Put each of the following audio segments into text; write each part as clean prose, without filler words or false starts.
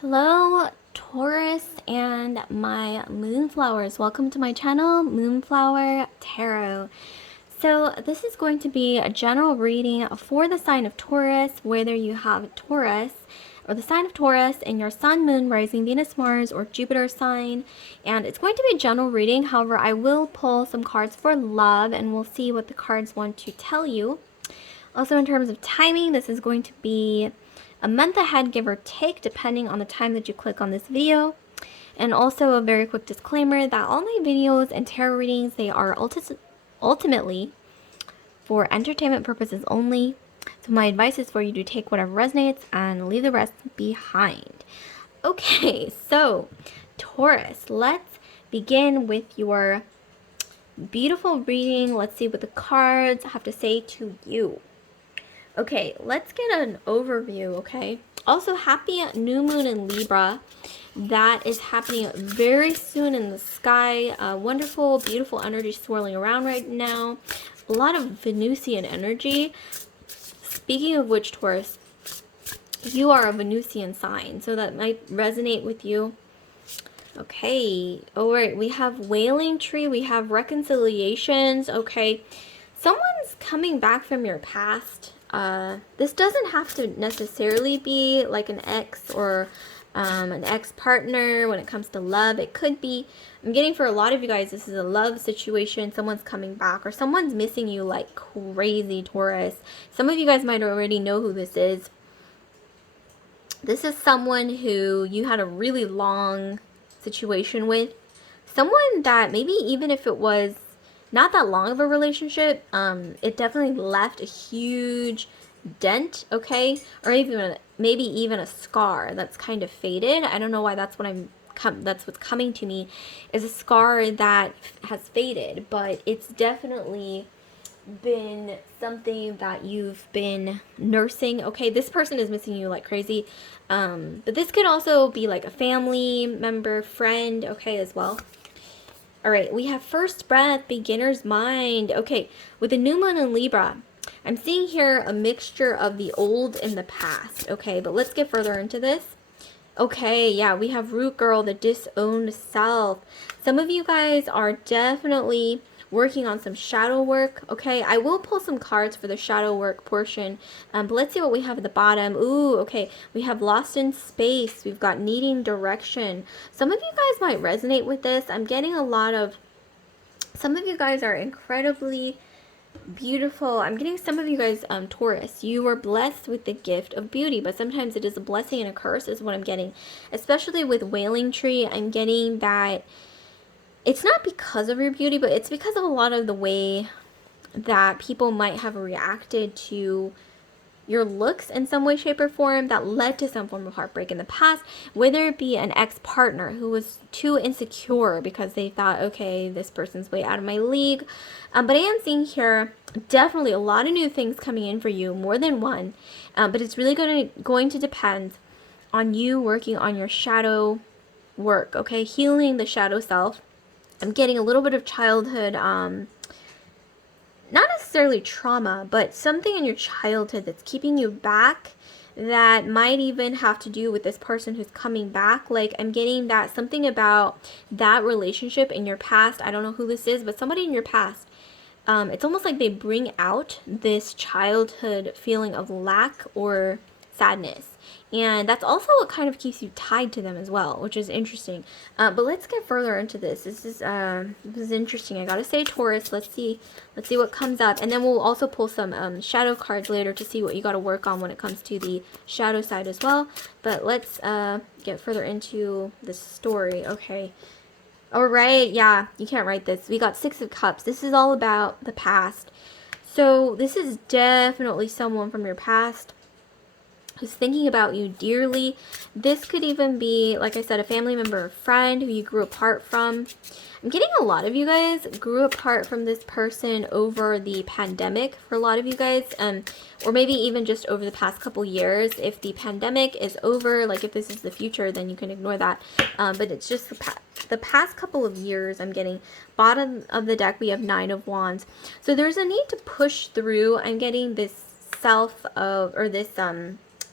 Hello, Taurus and my moonflowers. Welcome to my channel, Moonflower Tarot. So this is going to be a general reading for the sign of Taurus, whether you have Taurus or the sign of Taurus in your sun, moon, rising, Venus, Mars, or Jupiter sign. And it's going to be a general reading. However, I will pull some cards for love and we'll see what the cards want to tell you. Also, in terms of timing, this is going to be a month ahead, give or take, depending on the time that you click on this video. And also a very quick disclaimer that all my videos and tarot readings, they are ultimately for entertainment purposes only. So my advice is for you to take whatever resonates and leave the rest behind. Okay, so Taurus, let's begin with your beautiful reading. Let's see what the cards have to say to you. Okay, let's get an overview, okay? Also, happy new moon in Libra. That is happening very soon in the sky. Wonderful, beautiful energy swirling around right now. A lot of Venusian energy. Speaking of which, Taurus, you are a Venusian sign, so that might resonate with you. Okay, all right, we have Wailing Tree, we have reconciliations, okay. Someone's coming back from your past. This doesn't have to necessarily be like an ex or an ex-partner when it comes to love. It could be, I'm getting for a lot of you guys, this is a love situation. Someone's coming back or someone's missing you like crazy, Taurus. Some of you guys might already know who this is. This is someone who you had a really long situation with. Someone that maybe even if it was not that long of a relationship, it definitely left a huge dent, okay? Or even maybe even a scar that's kind of faded. I don't know why that's what that's what's coming to me, is a scar that has faded, but it's definitely been something that you've been nursing. Okay, this person is missing you like crazy, but this could also be like a family member, friend, okay, as well. All right, we have first breath, beginner's mind. Okay, with the new moon in Libra, I'm seeing here a mixture of the old and the past. Okay, but let's get further into this. Okay, yeah, we have root girl, the disowned self. Some of you guys are definitely working on some shadow work. Okay, I will pull some cards for the shadow work portion, but let's see what we have at the bottom. Ooh, okay, we have lost in space. We've got needing direction. Some of you guys might resonate with this. I'm getting a lot of, some of you guys are incredibly beautiful. I'm getting some of you guys, Taurus, you were blessed with the gift of beauty, but sometimes it is a blessing and a curse is what I'm getting. Especially with Wailing Tree, I'm getting that it's not because of your beauty, but it's because of a lot of the way that people might have reacted to your looks in some way, shape, or form that led to some form of heartbreak in the past, whether it be an ex-partner who was too insecure because they thought, okay, this person's way out of my league. But I am seeing here definitely a lot of new things coming in for you, more than one. But it's really going to depend on you working on your shadow work, okay? Healing the shadow self. I'm getting a little bit of childhood, not necessarily trauma, but something in your childhood that's keeping you back that might even have to do with this person who's coming back. Like, I'm getting that something about that relationship in your past. I don't know who this is, but somebody in your past. It's almost like they bring out this childhood feeling of lack or sadness. And that's also what kind of keeps you tied to them as well, which is interesting. But let's get further into this. This is interesting. I gotta say, Taurus. Let's see what comes up, and then we'll also pull some shadow cards later to see what you got to work on when it comes to the shadow side as well. But let's get further into the story. Okay. All right. Yeah, you can't write this. We got Six of Cups. This is all about the past. So this is definitely someone from your past who's thinking about you dearly. This could even be, like I said, a family member or friend who you grew apart from. I'm getting a lot of you guys grew apart from this person over the pandemic for a lot of you guys, or maybe even just over the past couple years. If the pandemic is over, like if this is the future, then you can ignore that. But it's just the past couple of years. I'm getting bottom of the deck, we have Nine of Wands. So there's a need to push through. I'm getting this self of, or this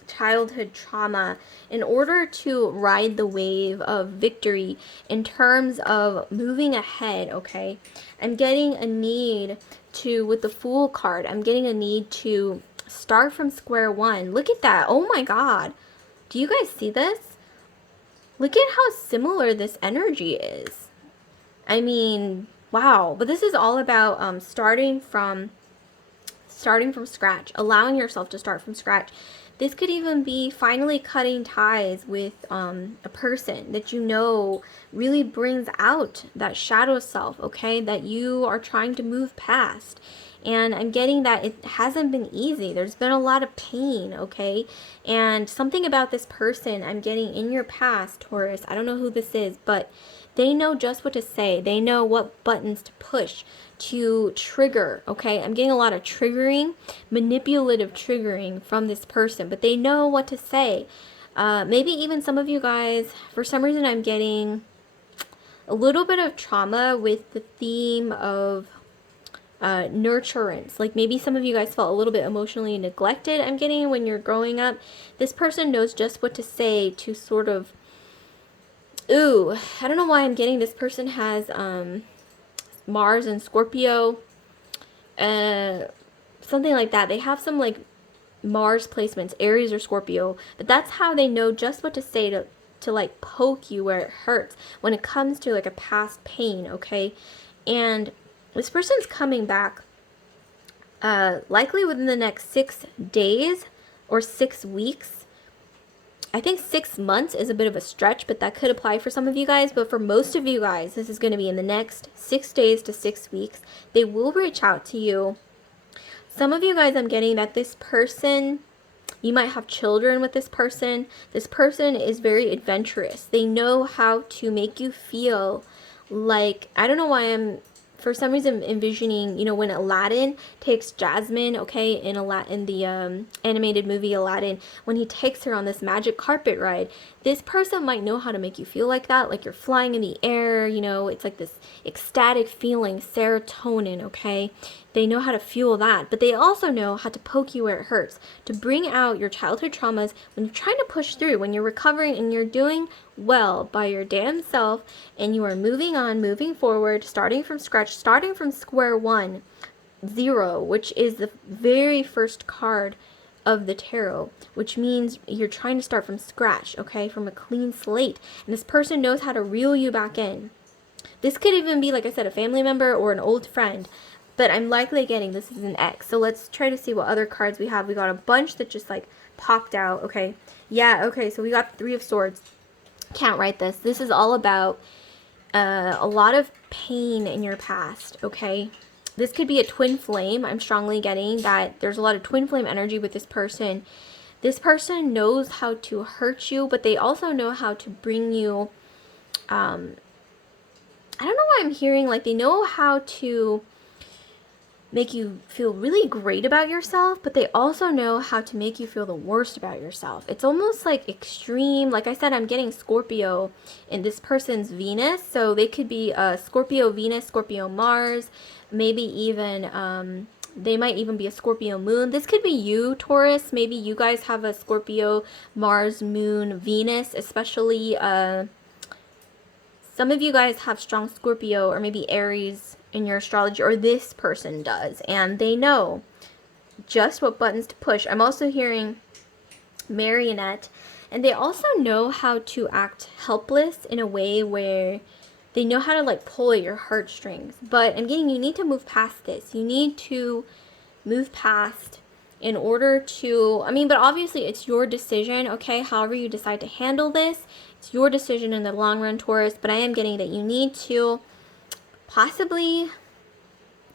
childhood trauma in order to ride the wave of victory in terms of moving ahead, okay? I'm getting a need to, with the Fool card, I'm getting a need to start from square one. Look at that. Oh my God. Do you guys see this? Look at how similar this energy is. I mean, wow. But this is all about starting from scratch, allowing yourself to start from scratch. This could even be finally cutting ties with a person that you know really brings out that shadow self, okay, that you are trying to move past. And I'm getting that it hasn't been easy. There's been a lot of pain, okay? And something about this person I'm getting in your past, Taurus, I don't know who this is, but they know just what to say. They know what buttons to push to trigger, okay? I'm getting a lot of triggering, manipulative triggering from this person, but they know what to say. Maybe even some of you guys, for some reason I'm getting a little bit of trauma with the theme of nurturance. Like maybe some of you guys felt a little bit emotionally neglected, I'm getting, when you're growing up. This person knows just what to say to sort of, ooh, I don't know why I'm getting this person has Mars and Scorpio, something like that. They have some like Mars placements, Aries or Scorpio, but that's how they know just what to say to like poke you where it hurts when it comes to like a past pain, okay? And this person's coming back likely within the next 6 days or 6 weeks. I think 6 months is a bit of a stretch, but that could apply for some of you guys. But for most of you guys, this is going to be in the next 6 days to 6 weeks. They will reach out to you. Some of you guys, I'm getting that this person, you might have children with this person. This person is very adventurous. They know how to make you feel like, I don't know why I'm, for some reason, envisioning, you know, when Aladdin takes Jasmine, okay, in the animated movie Aladdin, when he takes her on this magic carpet ride, this person might know how to make you feel like that, like you're flying in the air, you know, it's like this ecstatic feeling, serotonin, okay? They know how to fuel that, but they also know how to poke you where it hurts, to bring out your childhood traumas when you're trying to push through, when you're recovering and you're doing well by your damn self, and you are moving on, moving forward, starting from scratch, starting from square one, 0, which is the very first card of the tarot, which means you're trying to start from scratch, okay, from a clean slate, and this person knows how to reel you back in. This could even be, like I said, a family member or an old friend, but I'm likely getting this is an X. So let's try to see what other cards we have. We got a bunch that just like popped out. Okay. Yeah, okay. So we got the 3 of Swords. Can't write this. This is all about a lot of pain in your past, okay? This could be a twin flame. I'm strongly getting that there's a lot of twin flame energy with this person. This person knows how to hurt you, but they also know how to bring you, I don't know why I'm hearing like they know how to make you feel really great about yourself, but they also know how to make you feel the worst about yourself. It's almost like extreme. Like I said, I'm getting Scorpio in this person's Venus, so they could be Scorpio Venus, Scorpio Mars, maybe even they might even be a Scorpio moon. This could be you, Taurus. Maybe you guys have a Scorpio Mars moon Venus, especially some of you guys have strong Scorpio or maybe Aries in your astrology, or this person does, and they know just what buttons to push. I'm also hearing marionette, and they also know how to act helpless in a way where they know how to like pull at your heartstrings. But I'm getting you need to move past this. You need to move past in order to, I mean, but obviously it's your decision, okay? However you decide to handle this, it's your decision in the long run, Taurus. But I am getting that you need to possibly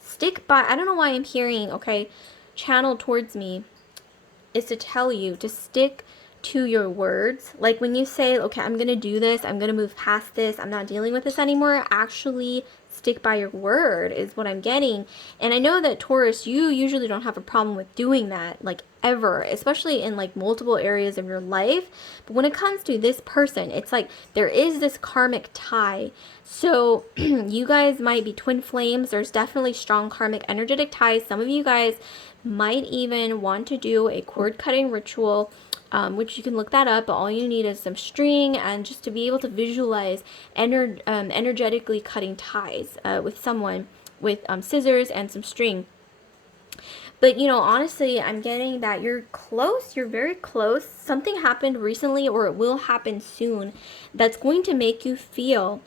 stick by, I don't know why I'm hearing, okay, channel towards me is to tell you to stick to your words. Like when you say, okay, I'm going to do this, I'm going to move past this, I'm not dealing with this anymore, actually stick by your word is what I'm getting. And I know that Taurus, you usually don't have a problem with doing that, like ever, especially in like multiple areas of your life. But when it comes to this person, it's like there is this karmic tie. So you guys might be twin flames. There's definitely strong karmic energetic ties. Some of you guys might even want to do a cord cutting ritual which you can look that up, but all you need is some string and just to be able to visualize energetically cutting ties with someone with scissors and some string. But, you know, honestly, I'm getting that you're close. You're very close. Something happened recently or it will happen soon that's going to make you feel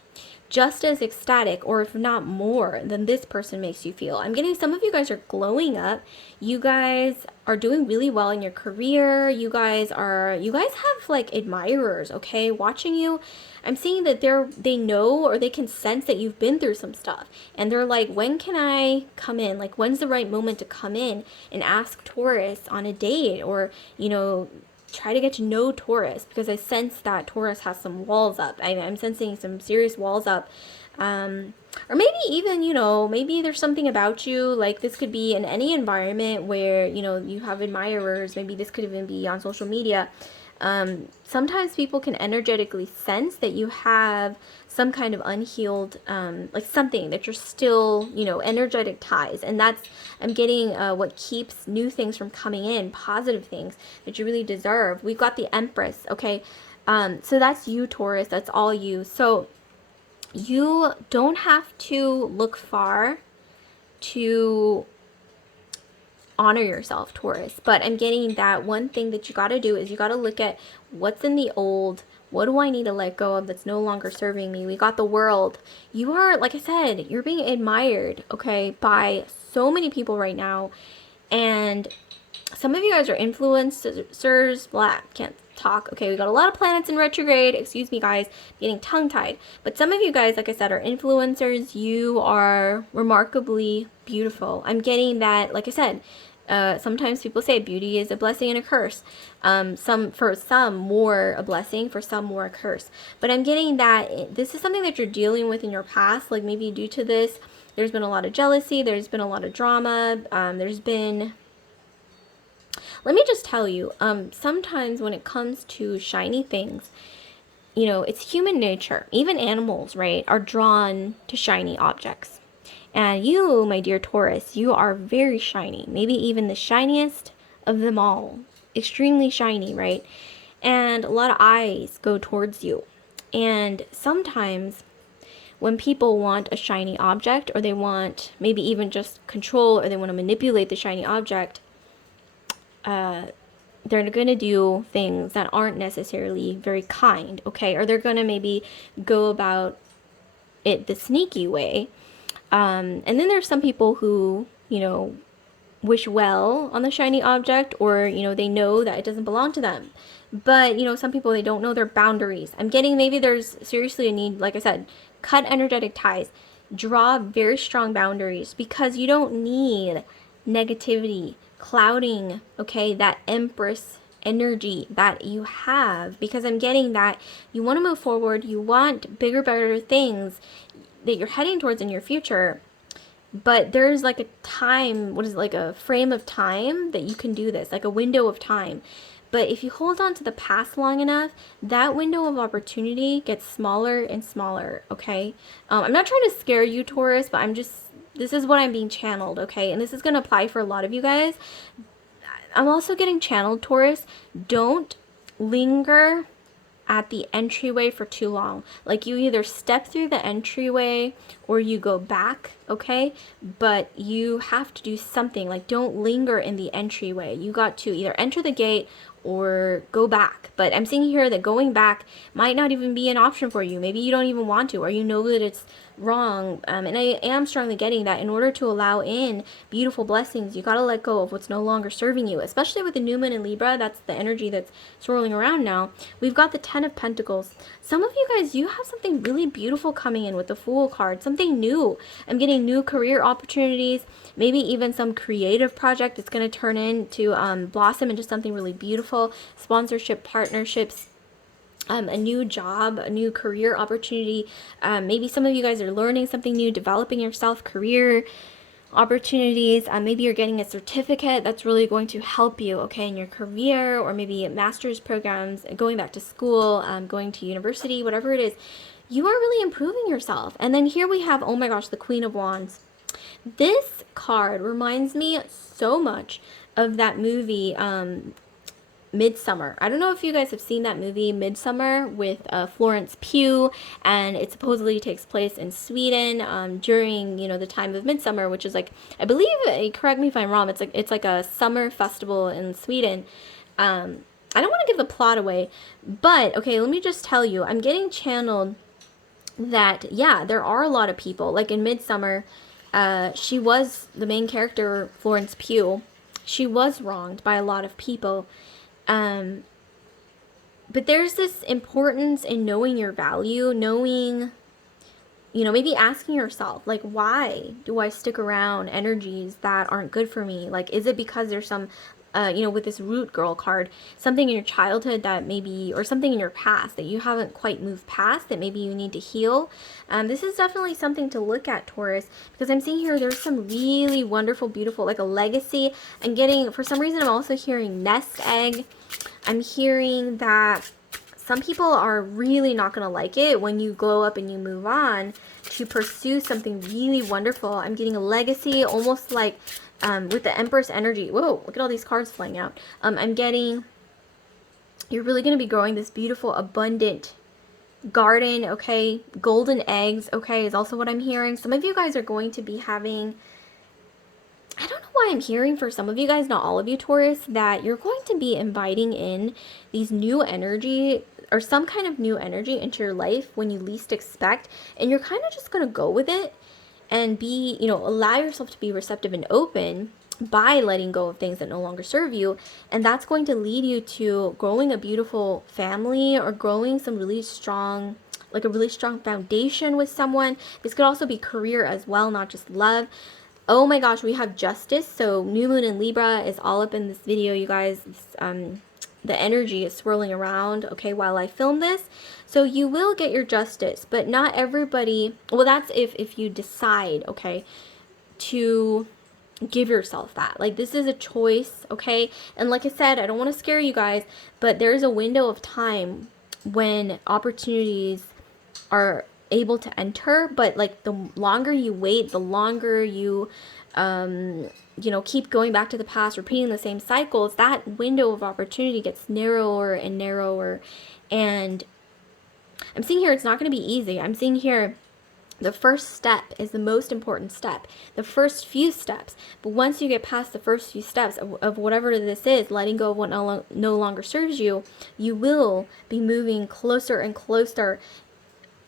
just as ecstatic, or if not more, than this person makes you feel. I'm getting some of you guys are glowing up. You guys are doing really well in your career. You guys have like admirers, okay, watching you. I'm seeing that they know or they can sense that you've been through some stuff. And they're like, when can I come in? Like, when's the right moment to come in and ask Taurus on a date, or, you know, try to get to know Taurus, because I sense that Taurus has some walls up. I'm sensing some serious walls up. Or maybe even, you know, maybe there's something about you, like this could be in any environment where, you know, you have admirers. Maybe this could even be on social media. Sometimes people can energetically sense that you have some kind of unhealed, like something that you're still, you know, energetic ties. And that's, I'm getting what keeps new things from coming in, positive things that you really deserve. We've got the Empress, okay? So that's you, Taurus. That's all you. So you don't have to look far to honor yourself, Taurus. But I'm getting that one thing that you got to do is you got to look at what's in the old. What do I need to let go of that's no longer serving me? We got the World. You are, like I said, you're being admired, okay, by so many people right now. And some of you guys are influencers. Blah, can't talk. Okay, we got a lot of planets in retrograde. Excuse me, guys, getting tongue-tied. But some of you guys, like I said, are influencers. You are remarkably beautiful. I'm getting that, like I said, sometimes people say beauty is a blessing and a curse. For some more a blessing, for some more a curse. But I'm getting that this is something that you're dealing with in your past. Like maybe due to this, there's been a lot of jealousy. There's been a lot of drama. Let me just tell you, sometimes when it comes to shiny things, you know, it's human nature. Even animals, right, are drawn to shiny objects. And you, my dear Taurus, you are very shiny. Maybe even the shiniest of them all. Extremely shiny, right? And a lot of eyes go towards you. And sometimes when people want a shiny object, or they want maybe even just control, or they want to manipulate the shiny object, they're going to do things that aren't necessarily very kind, okay? Or they're going to maybe go about it the sneaky way. And then there's some people who, you know, wish well on the shiny object, or, you know, they know that it doesn't belong to them. But, you know, some people, they don't know their boundaries. I'm getting maybe there's seriously a need, like I said, cut energetic ties, draw very strong boundaries, because you don't need negativity clouding, okay, that Empress energy that you have, because I'm getting that you want to move forward, you want bigger, better things that you're heading towards in your future, but there's like a time, what is it, like a frame of time that you can do this, like a window of time. But if you hold on to the past long enough, that window of opportunity gets smaller and smaller, okay? I'm not trying to scare you, Taurus, but this is what I'm being channeled, okay? And this is going to apply for a lot of you guys. I'm also getting channeled, Taurus. Don't linger at the entryway for too long. Like, you either step through the entryway or you go back, okay? But you have to do something. Like, don't linger in the entryway. You got to either enter the gate or go back. But I'm seeing here that going back might not even be an option for you. Maybe you don't even want to, or you know that it's wrong. And I am strongly getting that in order to allow in beautiful blessings, you got to let go of what's no longer serving you, especially with the new moon in Libra. That's the energy that's swirling around now. We've got the 10 of Pentacles. Some of you guys, you have something really beautiful coming in with the Fool card, something new. I'm getting new career opportunities, maybe even some creative project that's going to turn into blossom into something really beautiful, sponsorship, partnerships, a new job, a new career opportunity. Maybe some of you guys are learning something new, developing yourself, career opportunities. Maybe you're getting a certificate that's really going to help you, okay, in your career, or maybe master's programs, going back to school, going to university, whatever it is. You are really improving yourself. And then here we have, oh my gosh, the Queen of Wands. This card reminds me so much of that movie, Midsummer. I don't know if you guys have seen that movie Midsummer with Florence Pugh, and it supposedly takes place in Sweden during, you know, the time of Midsummer, which is like, I believe, correct me if I'm wrong, it's like a summer festival in Sweden. I don't want to give the plot away, but okay, let me just tell you, I'm getting channeled that, yeah, there are a lot of people, like in Midsummer, she was the main character, Florence Pugh. She was wronged by a lot of people. But there's this importance in knowing your value, knowing, you know, maybe asking yourself, like, why do I stick around energies that aren't good for me? Like, is it because there's some, you know, with this root girl card, something in your childhood that maybe, or something in your past that you haven't quite moved past that maybe you need to heal? This is definitely something to look at, Taurus, because I'm seeing here there's some really wonderful, beautiful, like a legacy. I'm getting, for some reason, I'm also hearing nest egg. I'm hearing that some people are really not going to like it when you glow up and you move on to pursue something really wonderful. I'm getting a legacy, almost like with the Empress energy. Whoa, look at all these cards flying out. I'm getting, you're really going to be growing this beautiful, abundant garden, okay? Golden eggs, okay, is also what I'm hearing. Some of you guys are going to be having, I don't know why I'm hearing for some of you guys, not all of you, Taurus, that you're going to be inviting in these new energy or some kind of new energy into your life when you least expect, and you're kind of just going to go with it and be, you know, allow yourself to be receptive and open by letting go of things that no longer serve you. And that's going to lead you to growing a beautiful family or growing some really strong, like a really strong foundation with someone. This could also be career as well, not just love. Oh my gosh, we have justice. So new moon in Libra is all up in this video, you guys. The energy is swirling around, okay, while I film this. So you will get your justice, but not everybody, well, that's if you decide, okay, to give yourself that. Like, this is a choice, okay? And like I said, I don't want to scare you guys, but there is a window of time when opportunities are able to enter, but like the longer you wait, the longer you you know, keep going back to the past, repeating the same cycles, that window of opportunity gets narrower and narrower. And I'm seeing here it's not going to be easy. I'm seeing here the first step is the most important step, the first few steps. But once you get past the first few steps of whatever this is, letting go of what no longer serves you, you will be moving closer and closer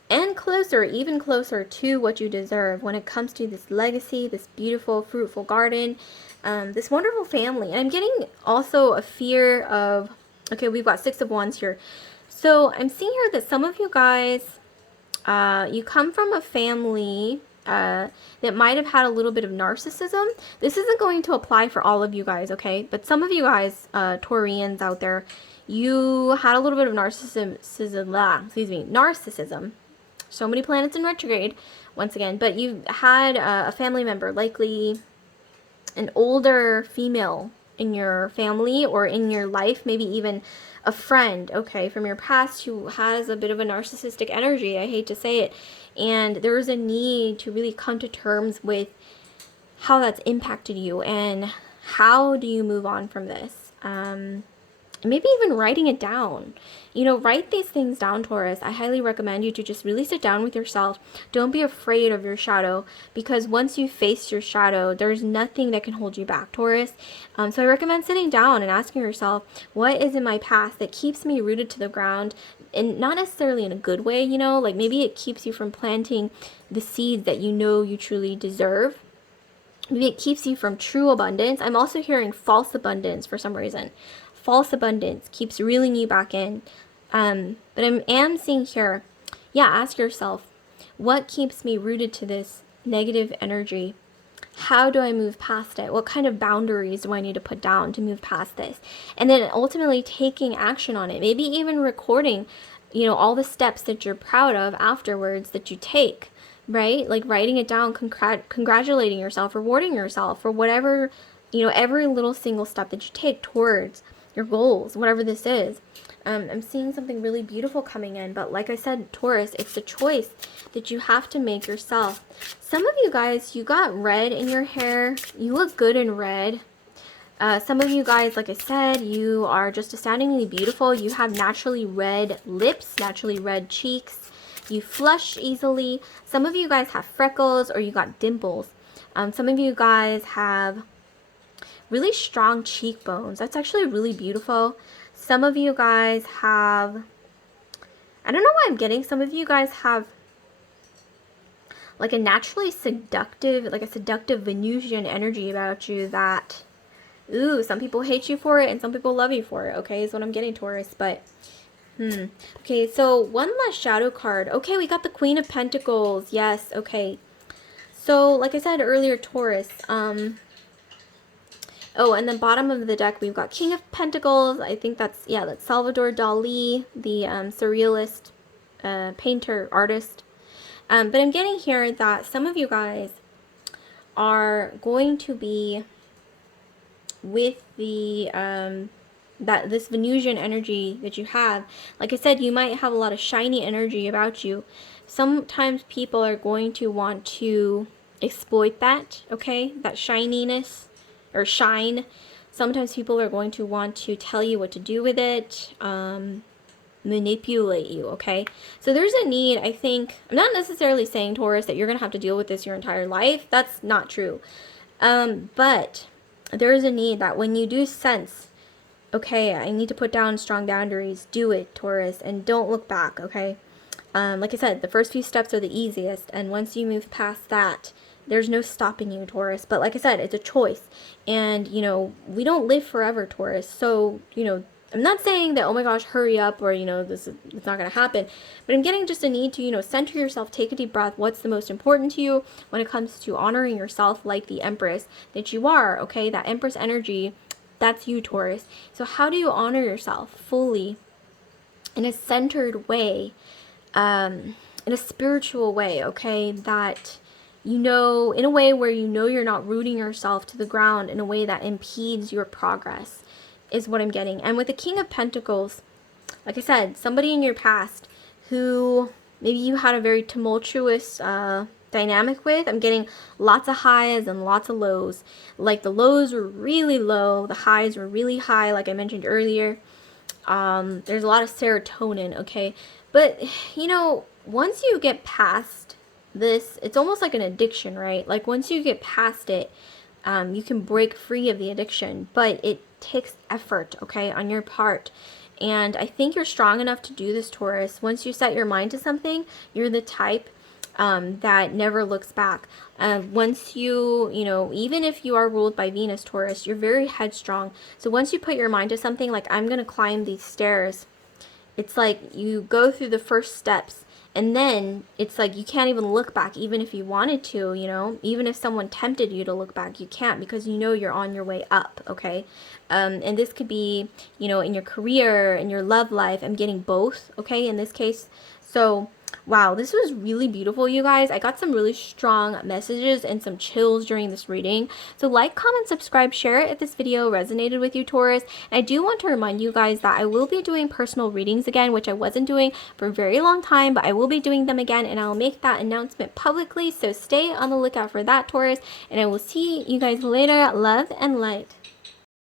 and closer, even closer to what you deserve when it comes to this legacy, this beautiful, fruitful garden, this wonderful family. And I'm getting also a fear of, okay, we've got 6 of Wands here. So I'm seeing here that some of you guys, you come from a family that might have had a little bit of narcissism. This isn't going to apply for all of you guys, okay? But some of you guys, Taurians out there, you had a little bit of narcissism. So many planets in retrograde, once again. But you had a family member, likely an older female in your family or in your life, maybe even a friend, okay, from your past who has a bit of a narcissistic energy. I hate to say it. And there's a need to really come to terms with how that's impacted you and how do you move on from this. Maybe even writing it down. You know, write these things down, Taurus. I highly recommend you to just really sit down with yourself. Don't be afraid of your shadow, because once you face your shadow, there's nothing that can hold you back, Taurus. So I recommend sitting down and asking yourself, what is in my past that keeps me rooted to the ground? And not necessarily in a good way, you know, like maybe it keeps you from planting the seeds that you know you truly deserve. Maybe it keeps you from true abundance. I'm also hearing false abundance for some reason. False abundance keeps reeling you back in. But I am seeing here, yeah, ask yourself, what keeps me rooted to this negative energy? How do I move past it? What kind of boundaries do I need to put down to move past this? And then ultimately taking action on it. Maybe even recording, you know, all the steps that you're proud of afterwards that you take, right? Like writing it down, congratulating yourself, rewarding yourself for whatever, you know, every little single step that you take towards your goals, whatever this is. I'm seeing something really beautiful coming in, but like I said, Taurus, it's a choice that you have to make yourself. Some of you guys, you got red in your hair. You look good in red. Some of you guys, like I said, you are just astoundingly beautiful. You have naturally red lips, naturally red cheeks. You flush easily. Some of you guys have freckles or you got dimples. Some of you guys have really strong cheekbones. That's actually really beautiful. Some of you guys have, I don't know why I'm getting, some of you guys have like a naturally seductive, like a seductive Venusian energy about you that, ooh, some people hate you for it and some people love you for it, okay, is what I'm getting, Taurus. But, okay, so one last shadow card. Okay, we got the Queen of Pentacles. Yes, okay. So, like I said earlier, Taurus, oh, and then bottom of the deck, we've got King of Pentacles. I think that's, yeah, that's Salvador Dali, the surrealist painter, artist. But I'm getting here that some of you guys are going to be with the, that this Venusian energy that you have. Like I said, you might have a lot of shiny energy about you. Sometimes people are going to want to exploit that, okay? That shininess or shine. Sometimes people are going to want to tell you what to do with it, manipulate you, okay? So there's a need, I think, I'm not necessarily saying, Taurus, that you're going to have to deal with this your entire life. That's not true. But there is a need that when you do sense, okay, I need to put down strong boundaries, do it, Taurus, and don't look back, okay? Like I said, the first few steps are the easiest, and once you move past that, there's no stopping you, Taurus. But like I said, it's a choice. And, you know, we don't live forever, Taurus. So, you know, I'm not saying that, oh my gosh, hurry up, or, you know, it's not going to happen. But I'm getting just a need to, you know, center yourself, take a deep breath. What's the most important to you when it comes to honoring yourself like the Empress that you are, okay? That Empress energy, that's you, Taurus. So how do you honor yourself fully in a centered way, in a spiritual way, okay? That, you know, in a way where you know you're not rooting yourself to the ground in a way that impedes your progress, is what I'm getting. And with the King of Pentacles, like I said, somebody in your past who maybe you had a very tumultuous dynamic with. I'm getting lots of highs and lots of lows. Like the lows were really low, the highs were really high, like I mentioned earlier. There's a lot of serotonin, okay? But, you know, once you get past this, it's almost like an addiction, right? Like once you get past it, you can break free of the addiction, but it takes effort, okay, on your part. And I think you're strong enough to do this, Taurus. Once you set your mind to something, you're the type that never looks back. Once you know, even if you are ruled by Venus, Taurus, you're very headstrong. So once you put your mind to something, like I'm going to climb these stairs, it's like you go through the first steps. And then it's like you can't even look back, even if you wanted to, you know, even if someone tempted you to look back, you can't, because you know you're on your way up, okay? And this could be, you know, in your career, in your love life. I'm getting both, okay, in this case. So, wow, this was really beautiful, you guys. I got some really strong messages and some chills during this reading. So like, comment, subscribe, share it if this video resonated with you, Taurus. And I do want to remind you guys that I will be doing personal readings again, which I wasn't doing for a very long time, but I will be doing them again, and I'll make that announcement publicly. So stay on the lookout for that, Taurus. And I will see you guys later. Love and light.